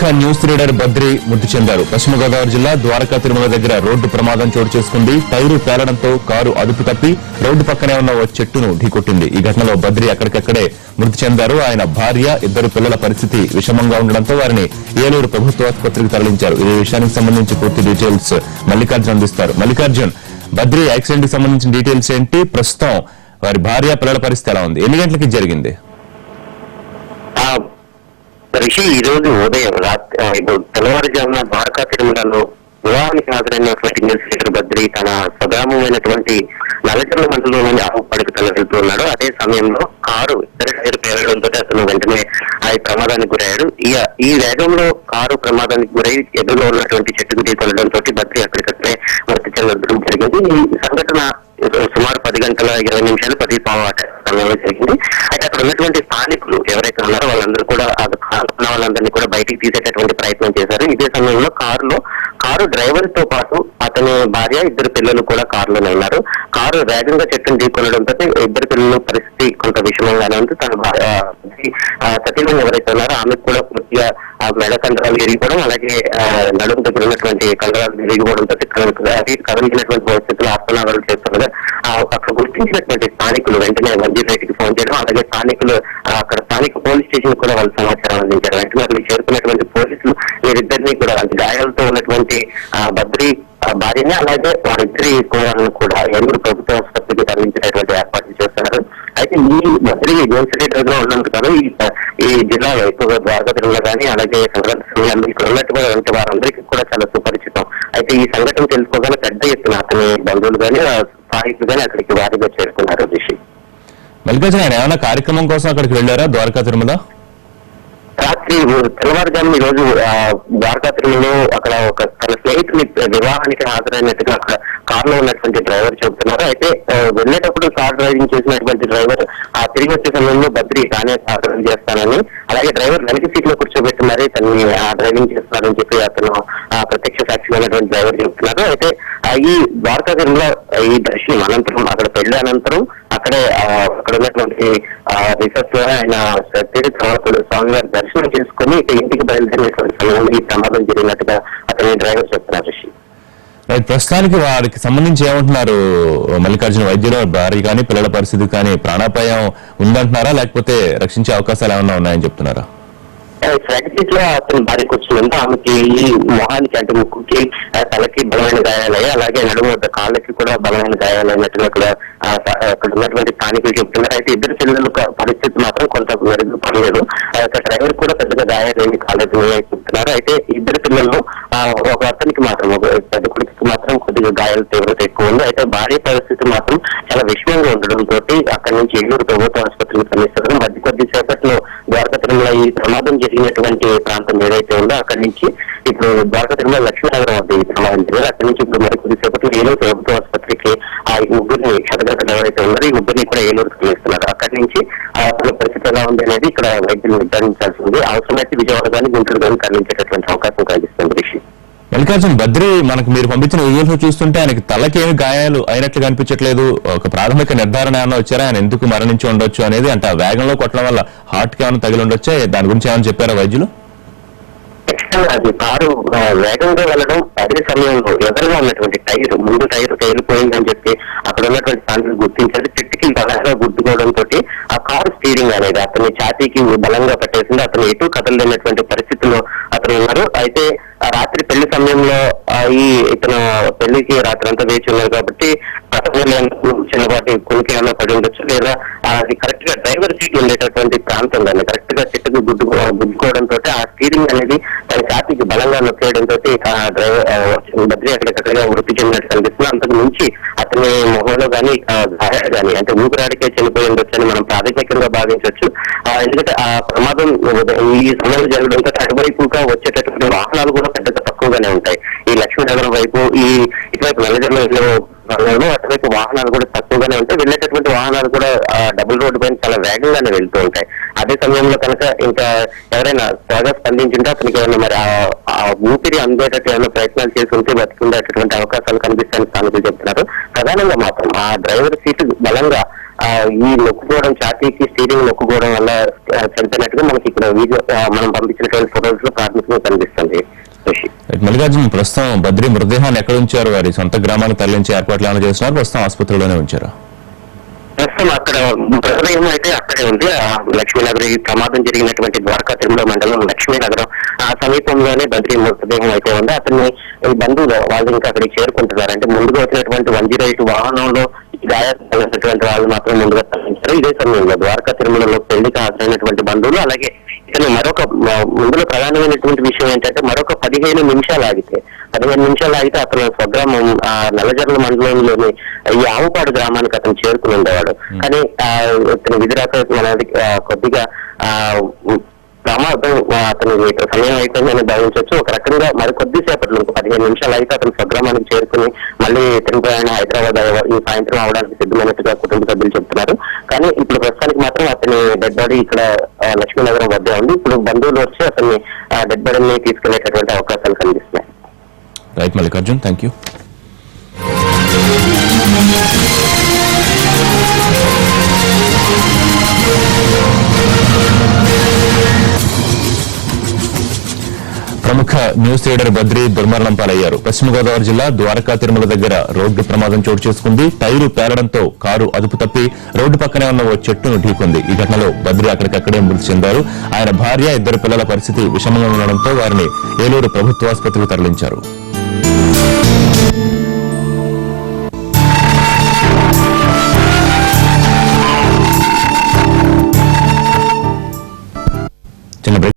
ప్రముఖ news reader Badri మృతి చెందారు. పశ్చిమ గోదావరి జిల్లా ద్వారకా తిరుమల దగ్గర రోడ్డు ప్రమాదం చోటు చేసుకుంది. టైరు పేలడంతో కారు అదుపు తప్పి రోడ్డు పక్కనే ఉన్న ఓ చెట్టును ఢీకొట్టింది. ఈ ఘటనలో బద్రి అక్కడికక్కడే మృతి చెందారు. ఆయన భార్య, ఇద్దరు పిల్లల పరిస్థితి విషమంగా ఉండడంతో వారిని ఏలూరు ప్రభుత్వ ఆసుపత్రికి తరలించారు. ఈ విషయానికి సంబంధించి పూర్తి డీటెయిల్స్ మల్లికార్జున్ అందిస్తారు. మల్లికార్జున్, బద్రి యాక్సిడెంట్ కి సంబంధించిన డీటెయిల్స్ ఏంటి? ప్రస్తుతం వారి భార్య, పిల్లల పరిస్థితి ఎలా ఉంది? ఎన్ని గంటలకి జరిగింది? రిషి ఈ రోజు ఉదయం తెల్లవారుజామున ద్వారకా తిరుమలలో వివాహానికి హాజరైనటువంటి న్యూస్ రీడర్ బద్రి తన స్వగ్రామమైనటువంటి నల్లచెర్ల మండలంలోని ఆవుపాడికి తన వెళ్తున్నాడు. అదే సమయంలో కారు ఇద్దరు టైర్ పేలడంతో అతను వెంటనే ఆ ప్రమాదానికి గురయ్యాడు. ఈ వేగంలో కారు ప్రమాదానికి గురై ఎదురుగా ఉన్నటువంటి చెట్టుకు ఢీకొనడంతో బద్రి అక్కడికక్కడే మృతి చెందడం జరిగింది. ఈ సంఘటన సుమారు 10:20 10 సమయంలో జరిగింది. అయితే అక్కడ ఉన్నటువంటి స్థానికులు ఎవరైతే ఉన్నారో వాళ్ళందరూ కూడా వాళ్ళందరినీ కూడా బయటికి తీసేటటువంటి ప్రయత్నం చేశారు. ఇదే సమయంలో కారు డ్రైవర్ తో పాటు అతని భార్య, ఇద్దరు పిల్లలు కూడా కారులోనే ఉన్నారు. కారు వేగంగా చెట్టును ఢీకొనడంతో ఇద్దరు పిల్లల పరిస్థితి కొంత విషమంగానే ఉంది. తన సతీమణి ఎవరైతే ఉన్నారో ఆమెకు కూడా పూర్తిగా మెడ కండరాలు విరిగిపోవడం, అలాగే నడుము దగ్గర ఉన్నటువంటి కండరాలు విరిగిపోవడంతో అది కదిలినటువంటి పరిస్థితులు ఆస్తనాలు చేస్తున్నారు. అక్కడ గుర్తించినటువంటి స్థానికులు వెంటనే 108కి ఫోన్ చేయడం, అలాగే స్థానికులు అక్కడ స్థానిక పోలీస్ స్టేషన్ కూడా వాళ్ళు సమాచారం అందించారు. వెంటనే అక్కడికి చేరుకున్నటువంటి పోలీసులు వీరిద్దరినీ కూడా గాయాలతో ఉన్నటువంటి బద్రి భార్యని, అలాగే వారిద్దరి కుమారులను కూడా ఏలూరు ప్రభుత్వ ఆసుపత్రికి తరలించినటువంటి ఏర్పాట్లు చేస్తున్నారు. అయితే ఈ బద్రి న్యూస్ రీడర్ గా ఉన్నందుకు కాదు ఈ జిల్లాలో ఎక్కువగా ద్వారకా తిరుమల కానీ, అలాగే సంక్రాంతి ఇక్కడ ఉన్నటువంటి వారందరికీ కూడా చాలా సుపరిచితం. అయితే ఈ సంఘటన తెలుసుకోగానే పెద్ద ఎత్తున అతని బంధువులు కానీ, స్థానికులు కానీ అక్కడికి వారిగా చేరుకున్నారు. రిషి, మల్లికార్జున, ఆయన ఏమైనా కార్యక్రమం కోసం అక్కడికి వెళ్ళారా ద్వారకా తిరుమల? రాత్రి తెల్లవారుజాము ఈ రోజు ద్వారకా తిరుమలలో అక్కడ ఒక తన స్నేహితుని వివాహానికి హాజరైనట్టుగా అక్కడ కారులో ఉన్నటువంటి డ్రైవర్ చెబుతున్నారు. అయితే వెళ్ళేటప్పుడు కార్ డ్రైవింగ్ చేసినటువంటి డ్రైవర్ తిరిగి వచ్చే సమయంలో బద్రి తానే డ్రైవింగ్ చేస్తానని, అలాగే డ్రైవర్ వెనక సీట్ లో కూర్చోబెట్టి మరీ తనని డ్రైవింగ్ చేస్తున్నారని చెప్పి అతను ప్రత్యక్ష సాక్షిగా ఉన్నటువంటి డ్రైవర్ చెబుతున్నారు. అయితే ఈ ద్వారకా తిరుమల ఈ దర్శనం అనంతరం, అక్కడ పెళ్లి అనంతరం అక్కడే అక్కడ ఉన్నటువంటి రిసార్ట్ లో ఆయన స్వామివారి దర్శనం చేసుకుని ఇంటికి బయలుదేరినటువంటి సమయంలో ఈ ప్రమాదం జరిగినట్టుగా అతని డ్రైవర్ చెప్తున్నారు. రిషి, ప్రస్తుతానికి వారికి సంబంధించి ఏమంటున్నారు మల్లికార్జున? వైద్యుల భార్య కానీ, పిల్లల పరిస్థితి కానీ ప్రాణాపాయం ఉందంటున్నారా, లేకపోతే రక్షించే అవకాశాలు ఏమన్నా ఉన్నాయని చెప్తున్నారా? ఫ్రాక్సీట్ లో అతని భార్య కూర్చుందంటే ఆమెకి ఈ మొహానికి అంటే ముక్కుకి, తలకి బలమైన గాయాలయ్యాయి, అలాగే నడుము వద్ద కాళ్ళకి కూడా బలమైన గాయాలైనట్టుగా అక్కడ ఉన్నటువంటి స్థానికులు చెప్తున్నారు. అయితే ఇద్దరు పిల్లల పరిస్థితి మాత్రం కొంత మెరుగు పడలేదు. డ్రైవర్ కూడా పెద్దగా గాయాలేని కాలేదు చెప్తున్నారు. అయితే ఇద్దరు పిల్లలు ఒక అతనికి మాత్రం, పెద్ద కొడుకు మాత్రం కొద్దిగా గాయాల తీవ్రత ఎక్కువ ఉంది. అయితే భార్య పరిస్థితి మాత్రం చాలా విషమంగా ఉండడంతో అక్కడి నుంచి ఏలూరు ప్రభుత్వ ఆసుపత్రికి తరలిస్తారు. కొద్దిసేపట్లో ద్వారకా తిరుమల ఈ ప్రమాదం జరిగినటువంటి ప్రాంతం ఏదైతే ఉందో అక్కడి నుంచి ఇప్పుడు ద్వారకా తిరుమల లక్ష్మీనగరం వద్ద ఈ ప్రమాదం జరిగింది. అక్కడి నుంచి ఇప్పుడు మరి కొద్దిసేపట్లో ఏలూరు ప్రభుత్వ ఆసుపత్రికి ఆ ముగ్గురిని క్షతగాత్రులు ఎవరైతే ఉన్నారో ఈ ముగ్గురిని కూడా ఏలూరు తరలిస్తున్నారు. అక్కడి నుంచి తన పరిస్థితి ఎలా ఉంది అనేది ఇక్కడ వైద్యులు నిర్ధారించాల్సి ఉంది. అవసరమైతే విజయవాడ కానీ, గుంటూరు కానీ తరలించేటటువంటి అవకాశం కలిగిస్తుంది. రిషి, మల్లికార్జున్, బద్రి మనకు మీరు పంపించిన విజువల్స్ చూస్తుంటే ఆయనకి తలకి ఏమి గాయాలు అయినట్లు కనిపించట్లేదు. ఒక ప్రాథమిక నిర్ధారణ ఏమైనా వచ్చారా ఆయన ఎందుకు మరణించి ఉండొచ్చు అనేది? అంటే ఆ వేగంలో కొట్టడం వల్ల హార్ట్ కి ఏమైనా తగిలి ఉండొచ్చా? దాని గురించి ఏమైనా చెప్పారా వైద్యులు? అది కారు వేగంగా వెళ్ళడం, అదే సమయంలో ఎదురుగా ఉన్నటువంటి ముందు టైర్ తేలిపోయిందని చెప్పి అక్కడ ఉన్నటువంటి స్థానికులు గుర్తించారు. చెట్టుకి బలంగా గుర్తుకోవడంతో ఆ కారు స్టీరింగ్ అనేది అతని ఛాతీకి బలంగా పట్టేసింది. అతను ఎటు కదలలేనటువంటి పరిస్థితుల్లో అతను ఉన్నారు. అయితే రాత్రి పెళ్లి సమయంలో ఇతను పెళ్లికి రాత్రి అంతా వేచి ఉన్నారు కాబట్టి చిన్నపాటి కొనుక్కి ఏమన్నా పడి ఉండొచ్చు, లేదా అది కరెక్ట్ గా డ్రైవర్ సీట్ ఉండేటటువంటి ప్రాంతం దాన్ని కరెక్ట్ గా చెట్టుకు గుద్దుకోవడంతో ఆ స్టీరింగ్ అనేది తన ఛాతీకి బలంగా నొక్కేయడంతో డ్రైవర్ బద్రి అక్కడికక్కడగా వృత్తి చెందినట్టు కనిపిస్తుంది. అంతకు మించి అతని మొహంలో కానీ గాయాలు కానీ అంటే ఊపిరాడికే చనిపోయి ఉండొచ్చు అని మనం ప్రాథమికంగా భావించవచ్చు. ఎందుకంటే ఆ ప్రమాదం ఈ సమయంలో జరగడంతో అటువైపుగా వచ్చేటటువంటి వాహనాలు కూడా పెద్దగా తక్కువగానే ఉంటాయి. ఈ లక్ష్మీనగరం వైపు, ఇటువైపు నల్లజర్ల అటువైపు వాహనాలు కూడా తక్కువగానే ఉంటాయి. వెళ్ళేటటువంటి వాహనాలు కూడా డబుల్ రోడ్డు పైన చాలా వేగంగానే వెళ్తూ ఉంటాయి. అదే సమయంలో కనుక ఇంకా ఎవరైనా త్వరగా స్పందించుంటే అతనికి ఏమైనా మరి ఆ ఊపిరి అందేటట్టు ఏమైనా ప్రయత్నాలు చేసి ఉంటే బతికుండేటటువంటి అవకాశాలు కనిపిస్తాయని స్థానికులు చెప్తున్నారు. ప్రధానంగా మాత్రం ఆ డ్రైవర్ సీటు బలంగా ఈ నొక్కుకోవడం, ఛాతీకి స్టీరింగ్ నొక్కుకోవడం వల్ల చనిపోయినట్టుగా మనకి ఇక్కడ వీడియో మనం పంపించినటువంటి ఫోటోస్ లో ప్రాథమికంగా కనిపిస్తుంది. మల్లికార్జున్, ప్రస్తుతం బద్రి మృతదేహాన్ని ఎక్కడ ఉంచారు? వారి సొంత గ్రామానికి తరలించే ఏర్పాట్లు ఏమైనా చేస్తున్నారు? ప్రస్తుతం ఆసుపత్రిలోనే ఉంచారు. ప్రస్తుతం అక్కడ మృతదేహం అయితే అక్కడే ఉంది. లక్ష్మీనగర్ ప్రమాదం జరిగినటువంటి ద్వారకా తిరుమల మండలం లక్ష్మీనగరం ఆ సమీపంలోనే బద్రి మృతదేహం అయితే ఉంది. అతన్ని బంధువులు వాళ్ళు ఇంకా అక్కడికి చేరుకుంటున్నారు. అంటే ముందుగా వచ్చినటువంటి 108 వాహనంలో గాయపడినటువంటి వాళ్ళు మాత్రం ముందుగా తరలించారు. ఇదే సమయంలో ద్వారకా తిరుమలలో పెళ్లికి హాజరైనటువంటి బంధువులు, అలాగే ఇతను ముందులో ప్రధానమైనటువంటి విషయం ఏంటంటే మరొక 15 నిమిషాలు ఆగితే అతను స్వగ్రామం నల్లజర్ల మండలంలోని ఈ ఆవుపాడు గ్రామానికి అతను చేరుకుని ఉండేవాడు. కానీ ఇతను విధిరాక కొద్దిగా ప్రమాదం అతని సమయం అయిపోయిందని భావించవచ్చు. ఒక రకంగా మరి కొద్దిసేపట్లో 15 నిమిషాలు అయితే అతను స్వగ్రామానికి చేరుకుని మళ్ళీ తిరిగి ఆయన హైదరాబాద్ ఈ సాయంత్రం అవడానికి సిద్ధమైనట్టుగా కుటుంబ సభ్యులు చెప్తున్నారు. కానీ ఇప్పుడు ప్రస్తుతానికి మాత్రం అతని డెడ్ బాడీ ఇక్కడ లక్ష్మీనగరం వద్ద ఉంది. ఇప్పుడు బంధువులు వచ్చి అతన్ని డెడ్ బాడీని తీసుకెళ్లేటటువంటి అవకాశాలు కనిపిస్తున్నాయి. Right Mallikarjun, thank you. ప్రముఖ న్యూస్ రీడర్ బద్రి దుర్మరణం పాలయ్యారు. పశ్చిమ గోదావరి జిల్లా ద్వారకా తిరుమల దగ్గర రోడ్డు ప్రమాదం చోటు చేసుకుంది. టైరు పేలడంతో కారు అదుపు తప్పి రోడ్డు పక్కనే ఉన్న ఓ చెట్టును ఢీకొంది. ఈ ఘటనలో బద్రి అక్కడికక్కడే మృతి చెందారు. ఆయన భార్య, 2 పిల్లల పరిస్థితి విషమంగా ఉండడంతో వారిని ఏలూరు ప్రభుత్వాసుపత్రికి తరలించారు. చిన్న బ్రేక్.